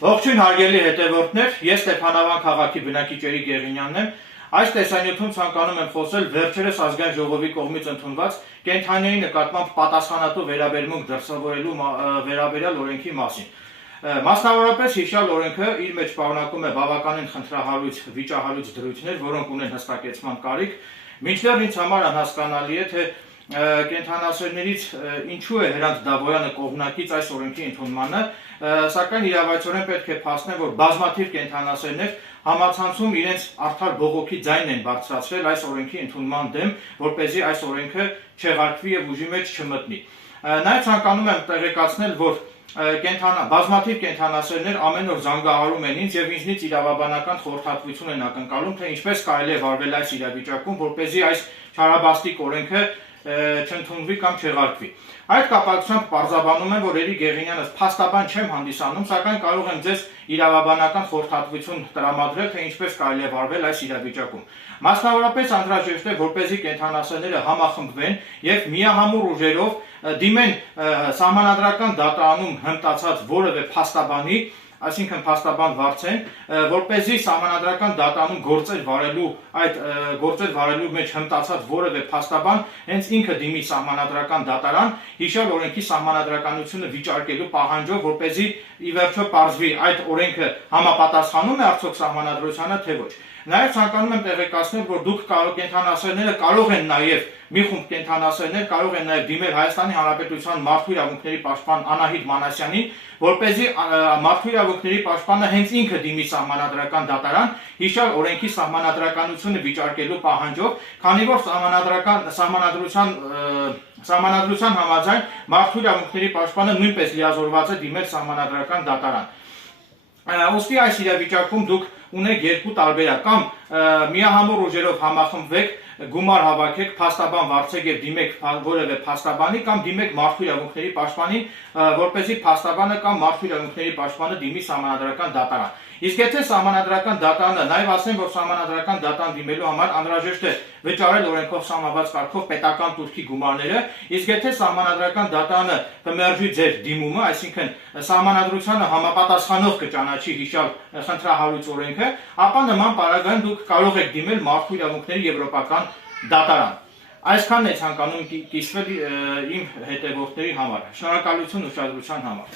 Ողջույն հարգելի հետևորդներ, ես Ստեփանավան քաղաքի բնակիչների Գեղինյանն եմ։ Այս տեսանյութում ցանկանում եմ խոսել վերջերս ազգային ժողովի կողմից ընդունված կենդանիների նկատմամբ պատասխանատու վերաբերմունք դրսևորելու վերաբերյալ օրենքի մասին։ Մասնավորապես հիշյալ օրենքը իր մեջ պարունակում է բավականին խնդրահարույց վիճահարույց դրույթներ, որոնք ունեն հստակեցման կարիք, մինչդեռ ինձ համար անհասկանալի է, թե կենդանասերներից ինչու է Հրանտ Դավոյանը կողմնակից այս օրենքի ընդունմանը, սակայն իրավայցորեն պետք է փաստեմ, որ բազմաթիվ կենդանասերներ համացանցում իրենց արդար բողոքի ձայնն են բարձրացրել այս օրենքի ընդունման դեմ, որպեսզի այս օրենքը չեղարկվի եւ ուժի մեջ չմտնի։ Նաեւ ցանկանում եմ տեղեկացնել, որ բազմաթիվ կենդանասերներ ամեն օր զանգահարում են ինձ եւ ինձնից իրավաբանական խորհրդատվություն են ակնկալում, թե ինչպես կարելի է վարվել այս իրավիճակում, որպեսզի այս չարաբաստիկ օրենքը չընդունվի կամ չեղարկվի։ Այդ կապակցությամբ պարզաբանում եմ, որ Էրիկ Գեղինյանս փաստաբան չեմ հանդիսանում, սակայն կարող եմ ձեզ իրավաբանական խորհրդատվություն տրամադրել, թե ինչպես կարելի է վարվել այս իրավիճակում։ Մասնավորապես անհրաժեշտ է, որպեսզի կենդանասերները համախմբվեն եւ միահամուռ ուժերով դիմեն սահմանադրական դատարանում հմտացած որևէ փաստաբանի, այսինքն փաստաբան վարձեն, որպեսզի սահմանադրական դատարանում գործեր վարելու մեջ հմտացած որևէ փաստաբան հենց ինքը դիմի սահմանադրական դատարան, հիշյալ օրենքի սահմանադրականությունը վիճարկելու պահանջով, որպեսզի ի վերջո պարզվի այդ օրենքը համապատասխանում է արդյոք սահմանադրությանը, թե ոչ։ Նաև ցանկանում եմ տեղեկացնել, որ դուք կենդանասերները կարող են նաև մի խումբ կենդանասերներ կարող են նաև դիմել Հայաստանի Հանրապետության մարդու իրավունքների պաշտպան Անահիտ Մանասյանին, որպեսզի մարդու իրավունքների պաշտպանը հենց ինքը դիմի սահմանադրական դատարան, հիշյալ օրենքի սահմանադրականությունը վիճարկելու պահանջով, քանի որ սահմանադրության համաձայն մարդու իրավունքների պաշտպանը նույնպես լիազորված է դիմել սահմանադրական դատարան։ Ուստի այս իրավիճակում դուք ունեք երկու տարբերակ, կամ միահամուռ ուժերով համախմբվեք, գումար հավաքեք, փաստաբան վարձեք եւ դիմեք որևէ փաստաբանի, կամ դիմեք մարդու իրավունքների պաշտպանին, որպեսզի փաստաբանը կամ մարդու իրավունքների պաշտպանը դիմի սահմանադրական դատարան։ Իսկ եթե սահմանադրական դատարանը, նաև ասեմ, որ սահմանադրական դատարան դիմելու համար անհրաժեշտ է վճարել օրենքով սահմանված կարգով պետական տուրքի գումարները, իսկ եթե սահմանադրական դատարանը կմերժի ձեր դիմումը, այսինքն սահմանադրությանը համապատասխանող կճանաչի հիշյալ խնդրահարույց օրենքը, ապա նման պարագայում դուք կարող եք դիմել մարդու իրավունքների եվրոպական դատարան։ Այսքանն է ցանկանում կիսվել իմ հետևորդների համար։ Շնորհակալություն ուշադրության համար։